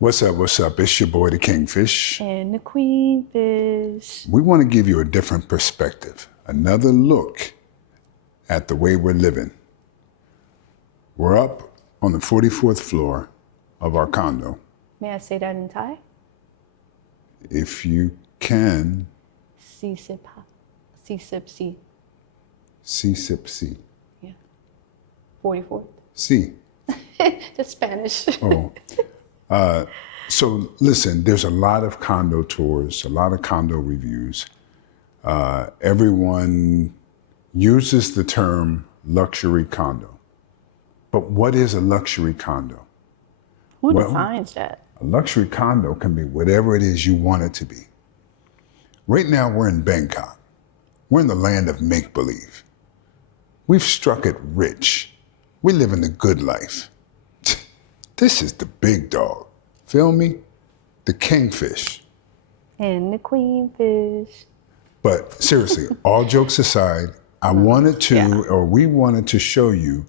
What's up? What's up? It's your boy, the Kingfish. And the QueenFish. We want to give you a different perspective, another look at the way we're living. We're up on the 44th floor of our condo. May I say that in Thai? If you can, Si sip ha. Si sip si. see, sip, see. Yeah. 44th. See. Just Spanish. Oh. So listen, there's a lot of condo tours, a lot of condo reviews. Everyone uses the term luxury condo. But what is a luxury condo? Who defines that? A luxury condo can be whatever it is you want it to be. Right now, we're in Bangkok. We're in the land of make-believe. We've struck it rich. We live in the good life. This is the big dog. Feel me? The Kingfish. And the QueenFish. But seriously, all jokes aside, we wanted to show you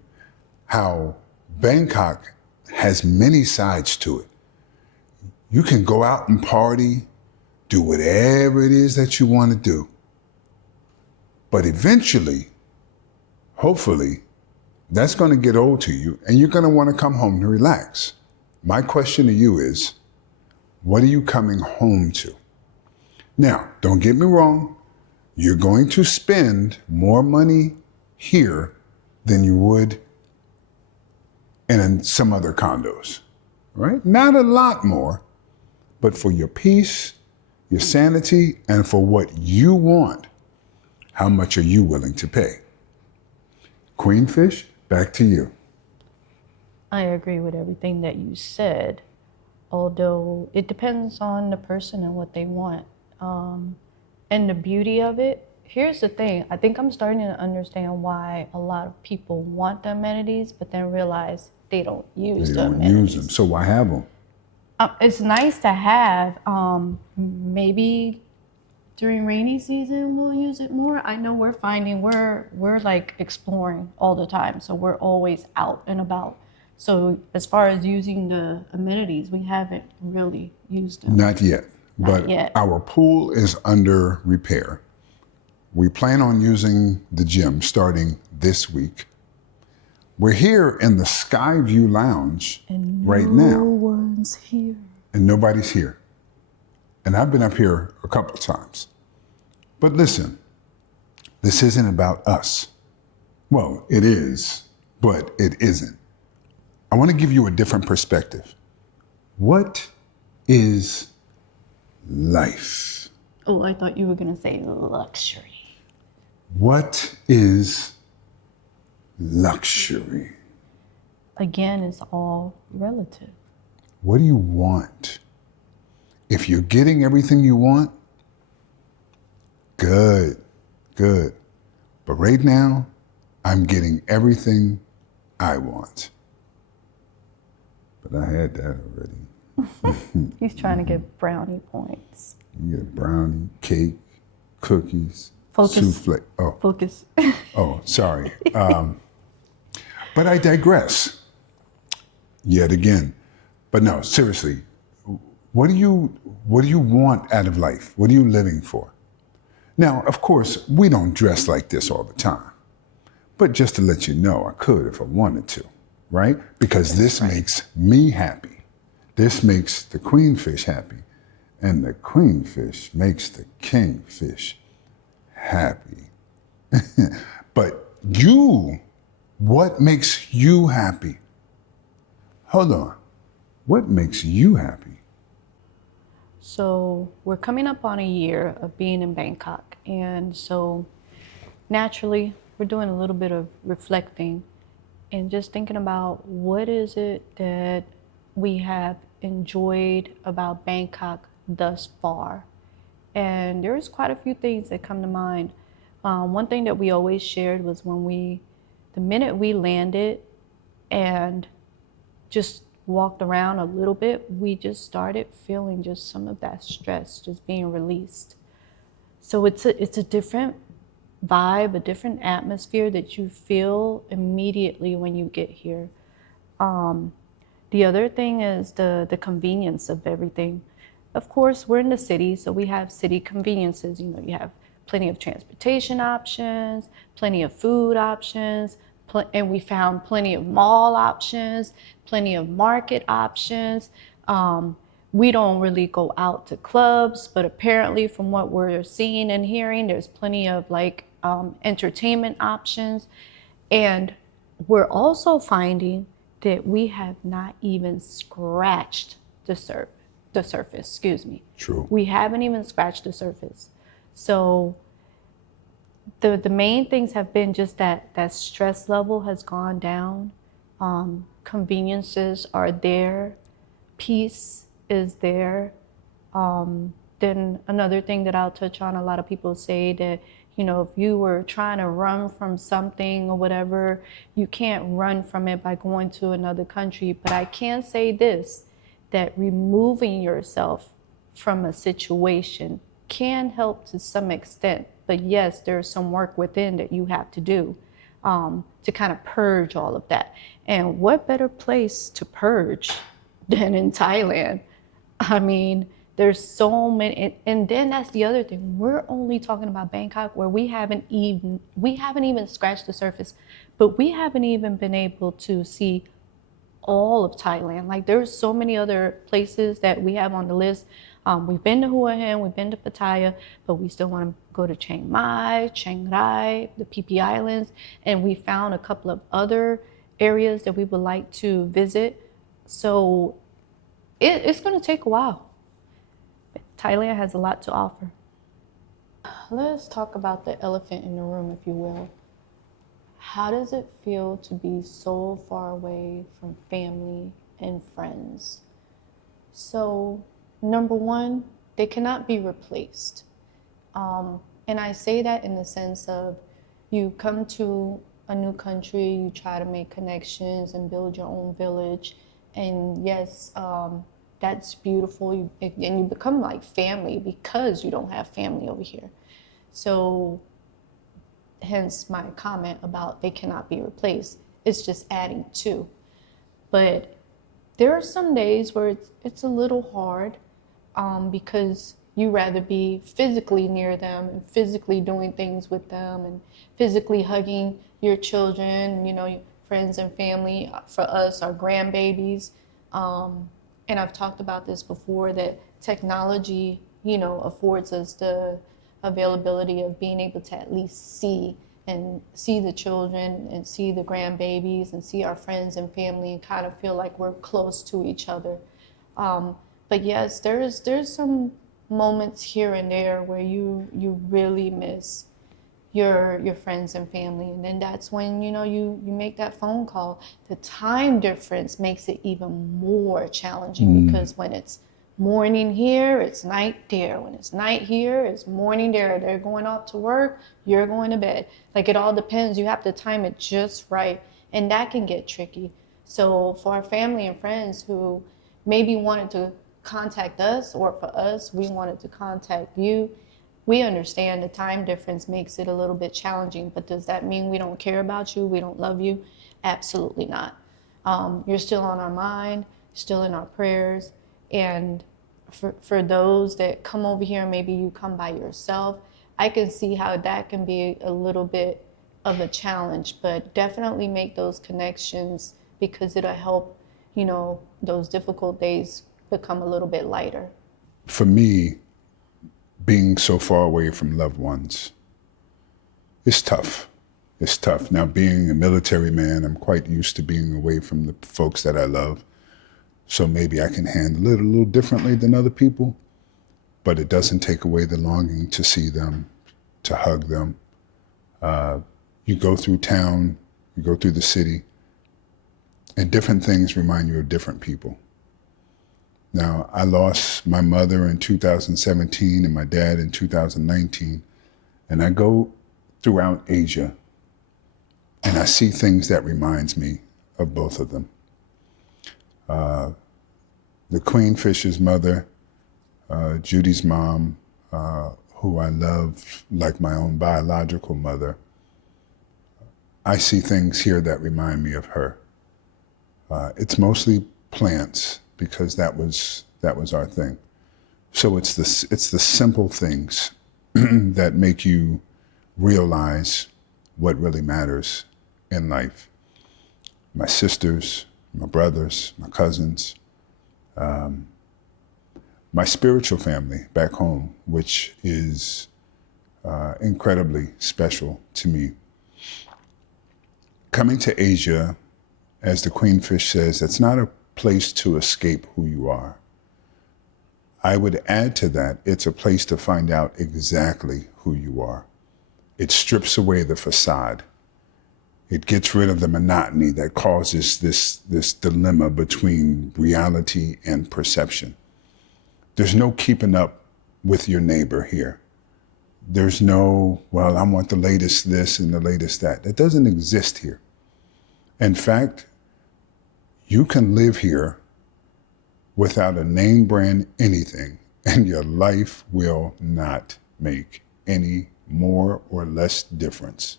how Bangkok has many sides to it. You can go out and party, do whatever it is that you want to do. But eventually, hopefully, that's going to get old to you and you're going to want to come home to relax. My question to you is, what are you coming home to? Now, don't get me wrong. You're going to spend more money here than you would in some other condos, right? Not a lot more, but for your peace, your sanity, and for what you want, how much are you willing to pay? QueenFish, back to you. I agree with everything that you said, although it depends on the person and what they want. And the beauty of it, here's the thing. I think I'm starting to understand why a lot of people want the amenities, but then realize they don't use the amenities. They don't use them, so why have them? It's nice to have. Maybe during rainy season we'll use it more. I know we're finding we're like exploring all the time, so we're always out and about. So as far as using the amenities, we haven't really used them. Not yet. But our pool is under repair. We plan on using the gym starting this week. We're here in the Skyview Lounge right now. No one's here. And nobody's here. And I've been up here a couple of times. But listen, this isn't about us. Well, it is, but it isn't. I want to give you a different perspective. What is life? Oh, I thought you were going to say luxury. What is luxury? Again, it's all relative. What do you want? If you're getting everything you want, good. But right now, I'm getting everything I want. But I had that already. He's trying to get brownie points. You get brownie, cake, cookies, Focus. souffle. Oh, Focus. oh, sorry. But I digress. Yet again. But no, seriously, what do you want out of life? What are you living for? Now, of course, we don't dress like this all the time. But just to let you know, I could if I wanted to, right? Because this makes me happy. This makes the QueenFish happy. And the QueenFish makes the Kingfish happy. But you, what makes you happy? Hold on. What makes you happy? So we're coming up on a year of being in Bangkok. And so naturally, we're doing a little bit of reflecting and just thinking about what is it that we have enjoyed about Bangkok thus far. And there's quite a few things that come to mind. One thing that we always shared was the minute we landed and just walked around a little bit, we just started feeling just some of that stress just being released. So it's a different vibe, a different atmosphere that you feel immediately when you get here. The other thing is the convenience of everything. Of course, we're in the city, so we have city conveniences. You know, you have plenty of transportation options, plenty of food options, and we found plenty of mall options, plenty of market options. We don't really go out to clubs, but apparently from what we're seeing and hearing, there's plenty of like entertainment options. And we're also finding that we have not even scratched the surface, excuse me. True. We haven't even scratched the surface. So the main things have been just that stress level has gone down. Conveniences are there. Peace is there. Then another thing that I'll touch on, a lot of people say that, you know, if you were trying to run from something or whatever, you can't run from it by going to another country. But I can say this, that removing yourself from a situation can help to some extent. But yes, there's some work within that you have to do to kind of purge all of that. And what better place to purge than in Thailand? I mean, there's so many, and then that's the other thing. We're only talking about Bangkok, where we haven't even scratched the surface, but we haven't even been able to see all of Thailand. Like, there's so many other places that we have on the list. We've been to Hua Hin, we've been to Pattaya, but we still want to go to Chiang Mai, Chiang Rai, the Phi Phi Islands, and we found a couple of other areas that we would like to visit. So it's going to take a while. Thailand has a lot to offer. Let's talk about the elephant in the room, if you will. How does it feel to be so far away from family and friends? So, number one, they cannot be replaced. And I say that in the sense of, you come to a new country, you try to make connections and build your own village. And yes, that's beautiful, and you become like family because you don't have family over here. So hence my comment about they cannot be replaced. It's just adding to. But there are some days where it's a little hard because you rather be physically near them and physically doing things with them and physically hugging your children, you know, your friends and family. For us, our grandbabies. And I've talked about this before, that technology, you know, affords us the availability of being able to at least see the children and see the grandbabies and see our friends and family and kind of feel like we're close to each other. But yes, there's some moments here and there where you really miss your friends and family, and then that's when, you know, you make that phone call. The time difference makes it even more challenging because when it's morning here, it's night there. When it's night here, it's morning there. They're going off to work, you're going to bed. Like, it all depends. You have to time it just right, and that can get tricky. So for our family and friends who maybe wanted to contact us, or for us, we wanted to contact you, we understand the time difference makes it a little bit challenging, but does that mean we don't care about you, we don't love you? Absolutely not. You're still on our mind, still in our prayers. And for those that come over here, maybe you come by yourself, I can see how that can be a little bit of a challenge, but definitely make those connections because it'll help, you know, those difficult days become a little bit lighter. For me, being so far away from loved ones, it's tough. It's tough. Now, being a military man, I'm quite used to being away from the folks that I love. So maybe I can handle it a little differently than other people, but it doesn't take away the longing to see them, to hug them. You go through town, you go through the city, and different things remind you of different people. Now, I lost my mother in 2017 and my dad in 2019, and I go throughout Asia, and I see things that reminds me of both of them. The QueenFish's mother, Judy's mom, who I love like my own biological mother, I see things here that remind me of her. It's mostly plants because that was our thing. So it's the simple things that make you realize what really matters in life. My sisters, my brothers, my cousins, my spiritual family back home, which is incredibly special to me. Coming to Asia, as the QueenFish says, it's not a place to escape who you are. I would add to that, it's a place to find out exactly who you are. It strips away the facade. It gets rid of the monotony that causes this dilemma between reality and perception. There's no keeping up with your neighbor here. There's no, well, I want the latest this and the latest that. That doesn't exist here. In fact, you can live here without a name brand anything, and your life will not make any more or less difference.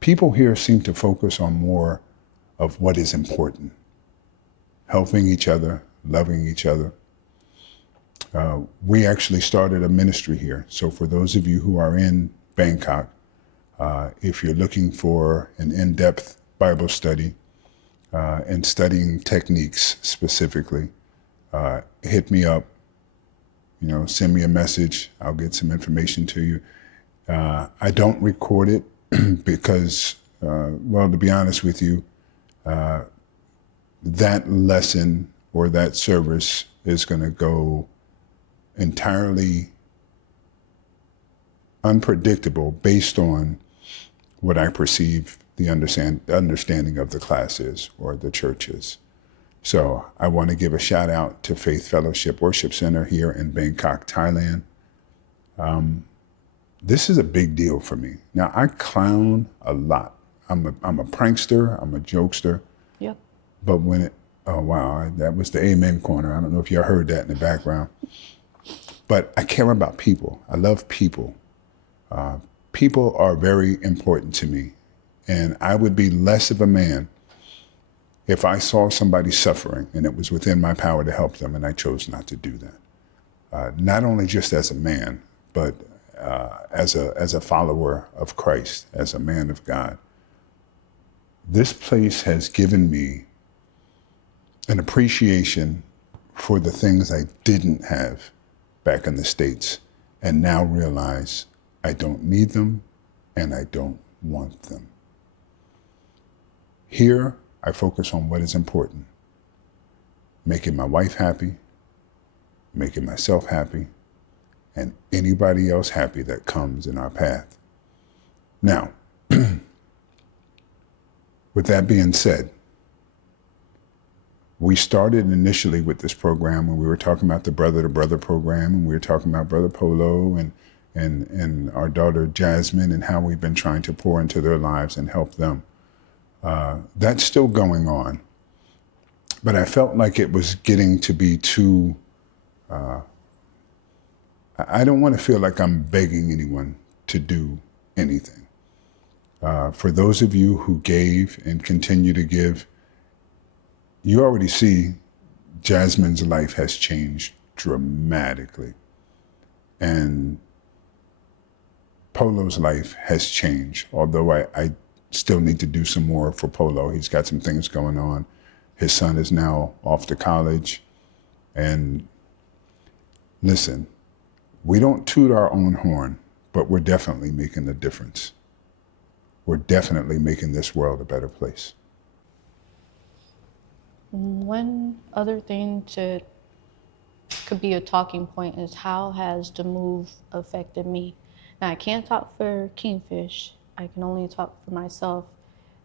People here seem to focus on more of what is important. Helping each other, loving each other. We actually started a ministry here. So for those of you who are in Bangkok, if you're looking for an in-depth Bible study and studying techniques specifically, hit me up, send me a message. I'll get some information to you. I don't record it because, well, to be honest with you, that lesson or that service is going to go entirely unpredictable based on what I perceive the understanding of the class is or the church is. So I want to give a shout out to Faith Fellowship Worship Center here in Bangkok, Thailand. This is a big deal for me. Now, I clown a lot. I'm a prankster, I'm a jokester. Yep. But oh wow, that was the amen corner. I don't know if y'all heard that in the background. But I care about people. I love people. People are very important to me. And I would be less of a man if I saw somebody suffering and it was within my power to help them and I chose not to do that. Not only just as a man, but as a follower of Christ, as a man of God. This place has given me an appreciation for the things I didn't have back in the States, and now realize I don't need them and I don't want them. Here, I focus on what is important. Making my wife happy, making myself happy, and anybody else happy that comes in our path. Now, with that being said, we started initially with this program when we were talking about the brother-to-brother program, and we were talking about Brother Polo and our daughter Jasmine and how we've been trying to pour into their lives and help them. That's still going on. But I felt like it was getting to be too, I don't want to feel like I'm begging anyone to do anything. For those of you who gave and continue to give, you already see Jasmine's life has changed dramatically. And Polo's life has changed, although I still need to do some more for Polo. He's got some things going on. His son is now off to college. And listen, we don't toot our own horn, but we're definitely making a difference. We're definitely making this world a better place. One other thing could be a talking point is how has the move affected me? Now, I can't talk for KingFish. I can only talk for myself,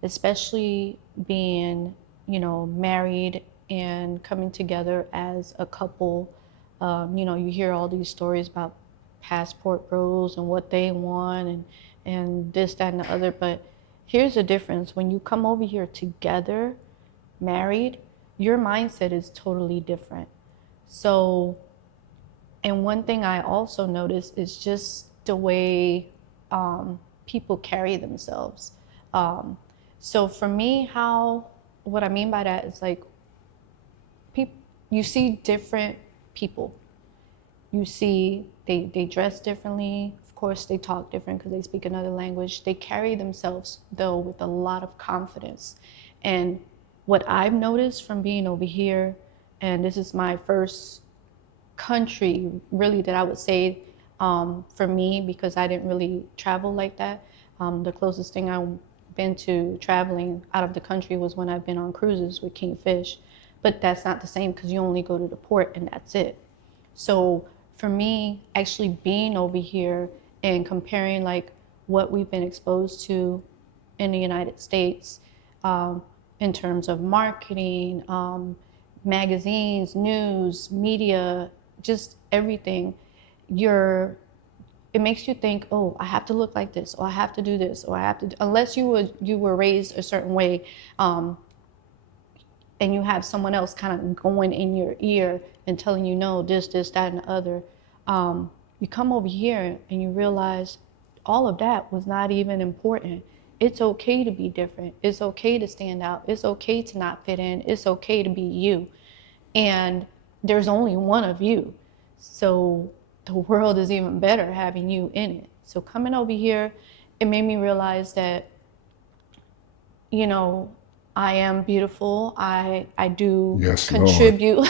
especially being, married and coming together as a couple. You hear all these stories about passport bros and what they want and this, that, and the other. But here's the difference. When you come over here together, married, your mindset is totally different. So, and one thing I also noticed is just the way people carry themselves. So for me, what I mean by that is like, you see different people. You see they dress differently. Of course, they talk different because they speak another language. They carry themselves, though, with a lot of confidence. And what I've noticed from being over here, and this is my first country, really, that I would say for me, because I didn't really travel like that. The closest thing I've been to traveling out of the country was when I've been on cruises with KingFish. But that's not the same because you only go to the port and that's it. So for me, actually being over here and comparing like what we've been exposed to in the United States in terms of marketing, magazines, news, media, just everything, it makes you think, oh, I have to look like this, or I have to do this, or I have to, unless you were raised a certain way, and you have someone else kind of going in your ear and telling you, no, this, that, and the other. You come over here and you realize all of that was not even important. It's okay to be different. It's okay to stand out. It's okay to not fit in. It's okay to be you. And there's only one of you. So the world is even better having you in it. So coming over here, it made me realize that, you know, I am beautiful. I do contribute.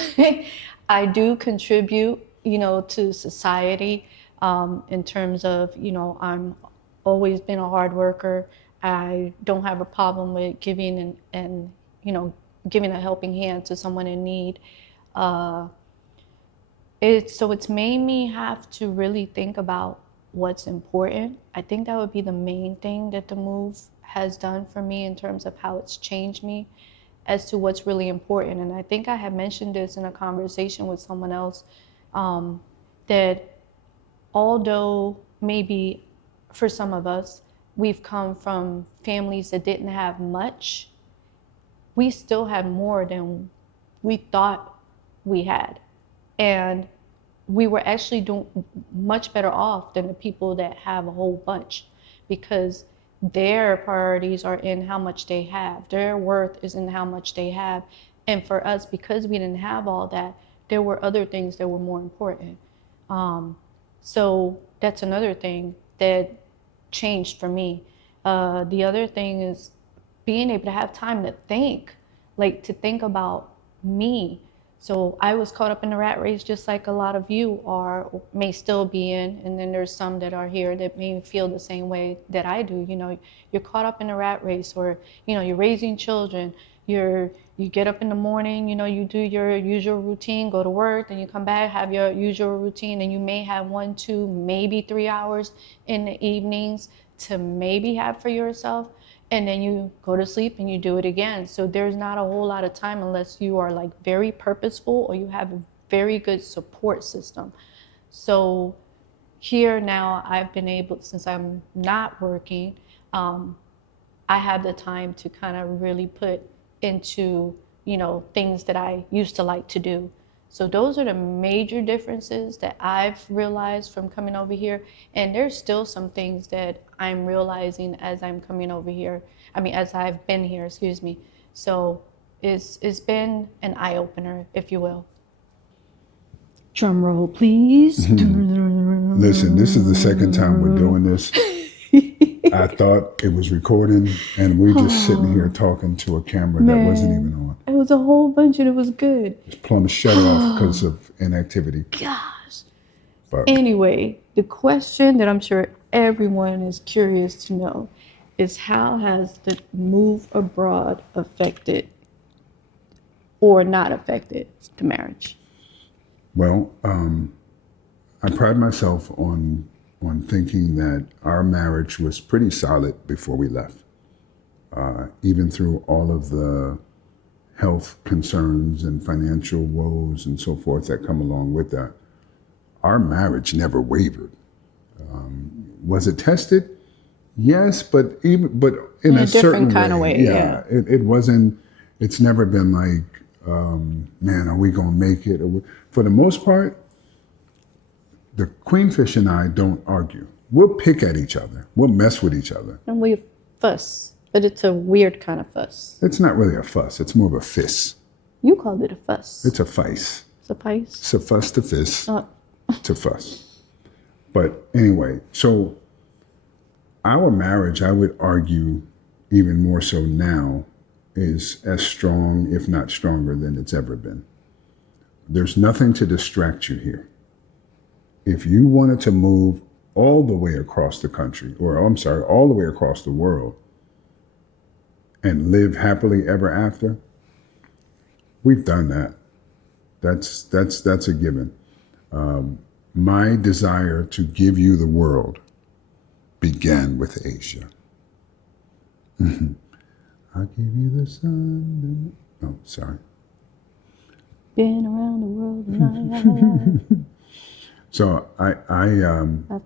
I do contribute, you know, to society in terms of, you know, I'm always been a hard worker. I don't have a problem with giving and you know, giving a helping hand to someone in need. It's made me have to really think about what's important. I think that would be the main thing that the move has done for me in terms of how it's changed me as to what's really important. And I think I had mentioned this in a conversation with someone else, that although maybe for some of us, we've come from families that didn't have much, we still had more than we thought we had. And we were actually doing much better off than the people that have a whole bunch, because their priorities are in how much they have. Their worth is in how much they have. And for us, because we didn't have all that, there were other things that were more important. So that's another thing that changed for me. The other thing is being able to have time to think, like to think about me. So I was caught up in the rat race just like a lot of you are, or may still be in. And then there's some that are here that may feel the same way that I do. You know, you're caught up in the rat race, or, you know, you're raising children. You get up in the morning, you know, you do your usual routine, go to work, then you come back, have your usual routine, and you may have 1, 2, maybe 3 hours in the evenings to maybe have for yourself. And then you go to sleep and you do it again. So there's not a whole lot of time unless you are like very purposeful or you have a very good support system. So here now I've been able, since I'm not working, I have the time to kind of really put into, you know, things that I used to like to do. So those are the major differences that I've realized from coming over here. And there's still some things that I'm realizing as I'm coming over here. I mean, as I've been here, excuse me. So it's been an eye-opener, if you will. Drum roll, please. Listen, this is the second time we're doing this. I thought it was recording, and we're just sitting here talking to a camera that wasn't even on. It was a whole bunch, and it was good. Just plumb shut off because of inactivity. Gosh. But anyway, the question that I'm sure everyone is curious to know is, how has the move abroad affected or not affected the marriage? Well, I pride myself on thinking that our marriage was pretty solid before we left. Even through all of the health concerns and financial woes and so forth that come along with that, our marriage never wavered. Was it tested? Yes, but in a certain kind of way. Yeah. It wasn't. It's never been like, man, are we gonna make it? For the most part, the Queenfish and I don't argue. We'll pick at each other. We'll mess with each other. And we fuss, but it's a weird kind of fuss. It's not really a fuss. It's more of a fist. You called it a fuss. It's a fuss. Suffice. It's a fuss to fist Uh, to fuss. But anyway, so our marriage, I would argue, even more so now, is as strong, if not stronger, than it's ever been. There's nothing to distract you here. If you wanted to move all the way across the country, or I'm sorry, all the way across the world, and live happily ever after, we've done that. That's a given. My desire to give you the world began with Asia. I'll give you the sun. Oh, sorry. Been around the world and So I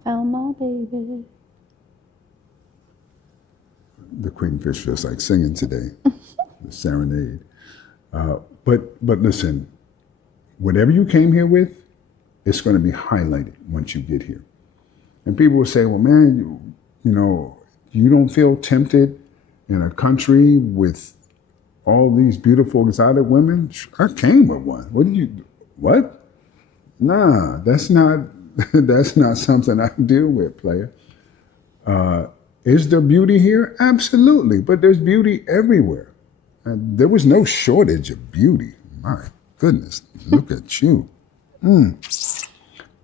found my baby. The QueenFish feels like singing today, the serenade. But listen, whatever you came here with, it's going to be highlighted once you get here. And people will say, well, man, you don't feel tempted in a country with all these beautiful exotic women? I came with one. What? Nah, that's not something I deal with, player. Is there beauty here? Absolutely, but there's beauty everywhere. And there was no shortage of beauty. My goodness, look at you. Bone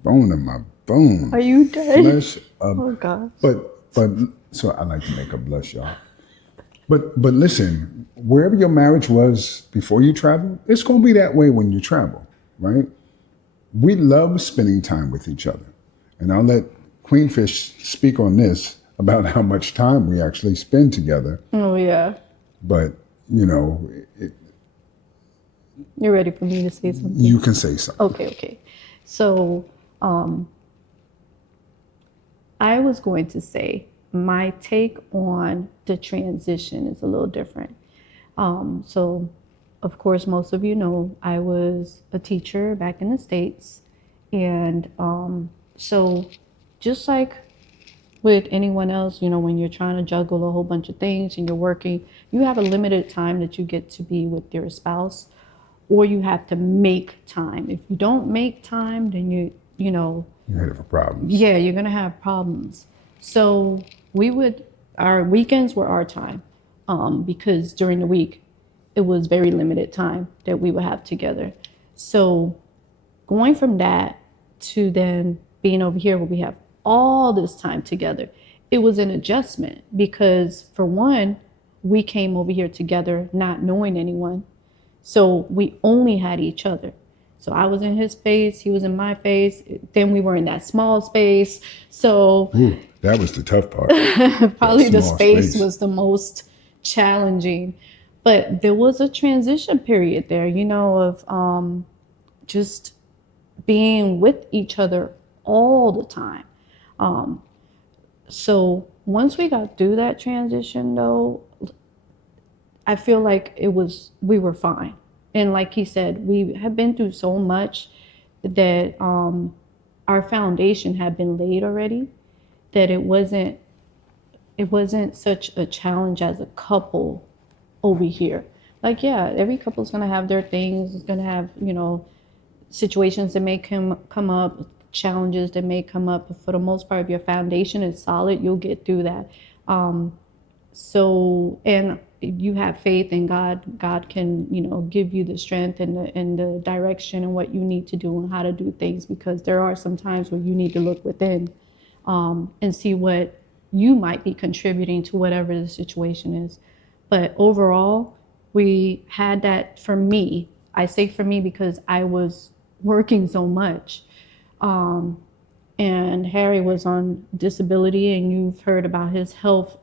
in my bone. Are you dead? Flesh of, Oh God. But so I like to make her blush, y'all. But listen, wherever your marriage was before you traveled, it's going to be that way when you travel, right? We love spending time with each other. And I'll let QueenFish speak on this about how much time we actually spend together. Oh yeah. But, You're ready for me to say something? you can say something. Okay. So, I was going to say my take on the transition is a little different. So, of course, most of you know I was a teacher back in the States. And so just like with anyone else, when you're trying to juggle a whole bunch of things and you're working, you have a limited time that you get to be with your spouse, or you have to make time. If you don't make time, then you're headed for problems. Yeah, you're gonna have problems. So our weekends were our time, because during the week, it was very limited time that we would have together. So going from that to then being over here where we have all this time together, it was an adjustment because for one, we came over here together not knowing anyone. So we only had each other. So I was in his face, he was in my face. Then we were in that small space. So that was the tough part. probably the space was the most challenging. But there was a transition period there, of just being with each other all the time. So once we got through that transition, though, I feel like we were fine. And like he said, we have been through so much that our foundation had been laid already, that it wasn't such a challenge as a couple over here. Like, yeah, every couple is going to have their things. It's going to have, situations that may come up, challenges that may come up. But for the most part, if your foundation is solid, you'll get through that. And you have faith in God. God can, give you the strength and the direction and what you need to do and how to do things, because there are some times where you need to look within and see what you might be contributing to whatever the situation is. But overall, we had that. For me, I say for me because I was working so much. And Harry was on disability, and you've heard about his health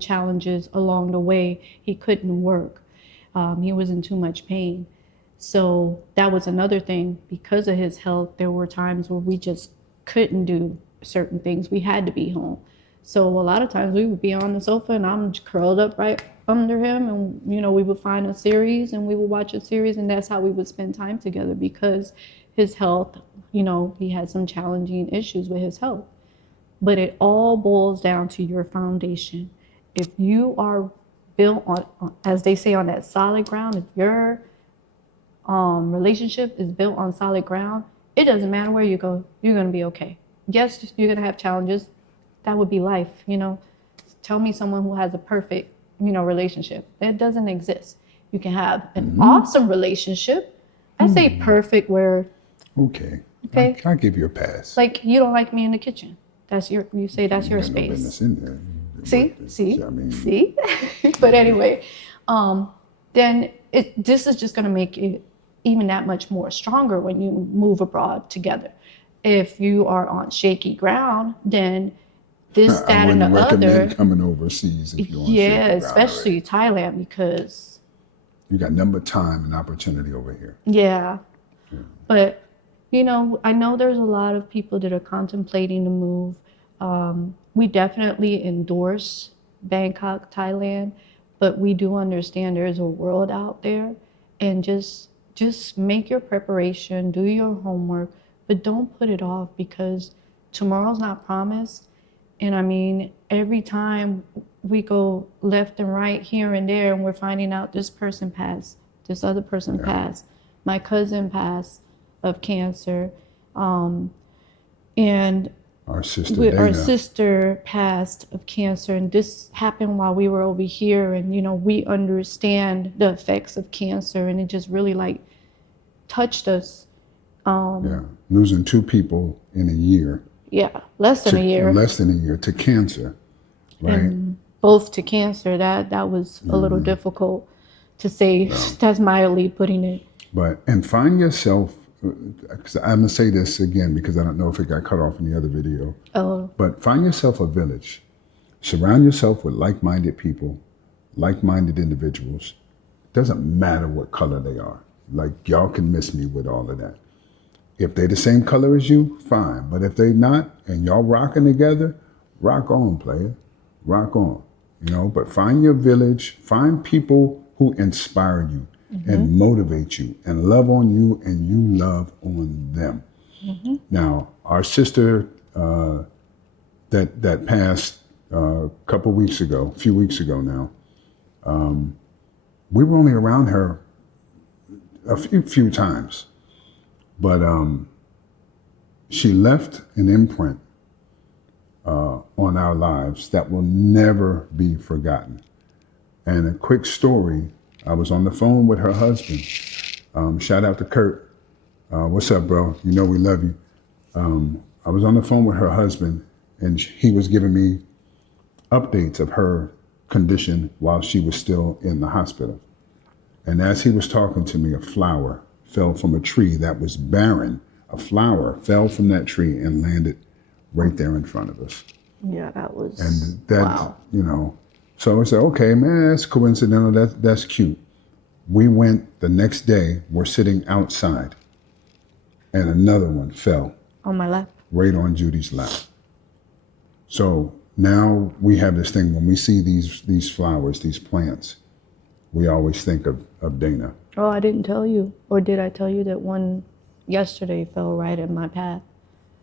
challenges along the way. He couldn't work. He was in too much pain. So that was another thing. Because of his health, there were times where we just couldn't do certain things. We had to be home. So a lot of times we would be on the sofa and I'm curled up right under him, and we would find a series and we would watch a series, and that's how we would spend time together, because his health, he had some challenging issues with his health. But it all boils down to your foundation. If you are built on, as they say, on that solid ground, if your relationship is built on solid ground, it doesn't matter where you go, you're going to be okay. Yes, you're going to have challenges. That would be life, you know. Tell me someone who has a perfect, you know, relationship. That doesn't exist. You can have an awesome relationship. I say perfect where, Okay. okay, I'll give you a pass. like you don't like me in the kitchen. You say that's your You got no space. business in there. See. I mean, See. But anyway, then this is just going to make it even that much more stronger when you move abroad together. If you are on shaky ground, then this, I that, and the wouldn't recommend other. coming overseas if you're on Yeah, shaky ground especially already. Thailand, because You got number time and opportunity over here. yeah. But you know, I know there's a lot of people that are contemplating the move. We definitely endorse Bangkok, Thailand, but we do understand there's a world out there, and just make your preparation, do your homework, but don't put it off, because tomorrow's not promised. And I mean, every time we go left and right here and there, and we're finding out this person passed, this other person passed, my cousin passed of cancer, and Our sister Dana. our sister passed of cancer, and this happened while we were over here. And you know, we understand the effects of cancer, and it just really like touched us. Losing 2 people in a year. Less than a year. Less than a year to cancer, right? And both to cancer. That was a little difficult to say. That's mildly putting it. And find yourself, because I'm going to say this again because I don't know if it got cut off in the other video. But find yourself a village. Surround yourself with like-minded people, like-minded individuals. Doesn't matter what color they are. Like, y'all can miss me with all of that. If they're the same color as you, fine. But if they're not, and y'all rocking together, rock on, player. Rock on. You know, but find your village, find people who inspire you and motivate you and love on you and you love on them. Now, our sister that passed a few weeks ago now, we were only around her a few times. But she left an imprint on our lives that will never be forgotten. And a quick story, I was on the phone with her husband. Shout out to Kurt. What's up, bro? You know we love you. I was on the phone with her husband, and he was giving me updates of her condition while she was still in the hospital. And as he was talking to me, a flower fell from a tree that was barren. A flower fell from that tree and landed right there in front of us. Yeah, that was. And that, wow. you know, so I said, okay, man, that's coincidental. That's cute. We went the next day. We're sitting outside, and another one fell On my lap. right on Judy's lap. So now we have this thing when we see these flowers, these plants, we always think of Dana. Oh, I didn't tell you. Or did I tell you that one yesterday fell right in my path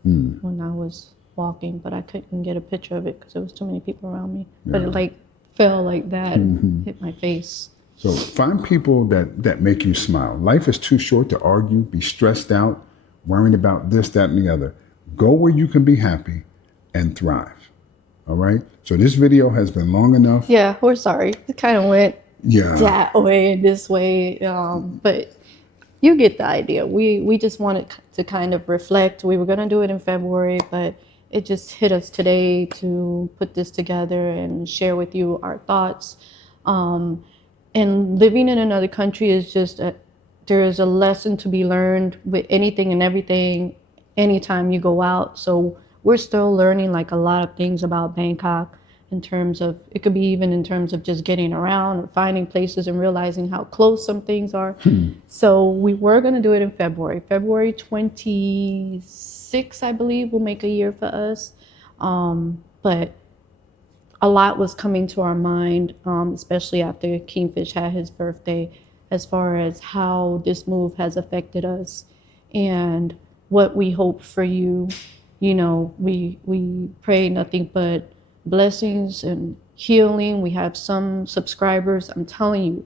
when I was walking, but I couldn't get a picture of it because there was too many people around me. Yeah. But it like fell like that and hit my face. So find people that make you smile. Life is too short to argue, be stressed out, worrying about this, that, and the other. Go where you can be happy and thrive. All right? So this video has been long enough. Yeah, we're sorry. It kind of went that way and this way. But you get the idea. We just wanted to kind of reflect. We were going to do it in February, but it just hit us today to put this together and share with you our thoughts. And living in another country is just, there's a lesson to be learned with anything and everything anytime you go out. So we're still learning like a lot of things about Bangkok in terms of, it could be even in terms of just getting around or finding places and realizing how close some things are. So we were going to do it in February. February 26th, I believe, will make a year for us. But a lot was coming to our mind, especially after KingFish had his birthday, as far as how this move has affected us and what we hope for you. You know, we pray nothing but blessings and healing. We have some subscribers. I'm telling you,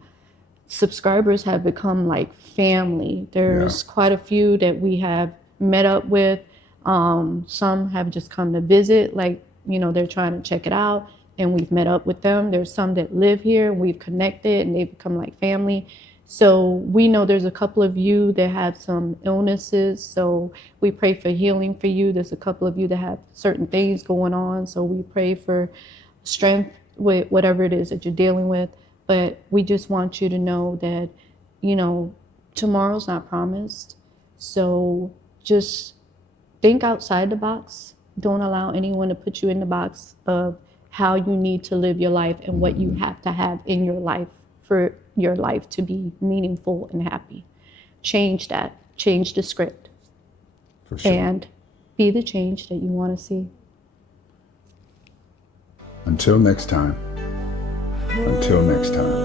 subscribers have become like family. There's quite a few that we have met up with. Some have just come to visit, like, you know, they're trying to check it out and we've met up with them. There's some that live here and we've connected and they've become like family. So we know there's a couple of you that have some illnesses. So we pray for healing for you. There's a couple of you that have certain things going on. So we pray for strength with whatever it is that you're dealing with. But we just want you to know that, you know, tomorrow's not promised. So just think outside the box. Don't allow anyone to put you in the box of how you need to live your life and what you have to have in your life for your life to be meaningful and happy. Change that. Change the script. For sure. And be the change that you want to see. Until next time. Until next time.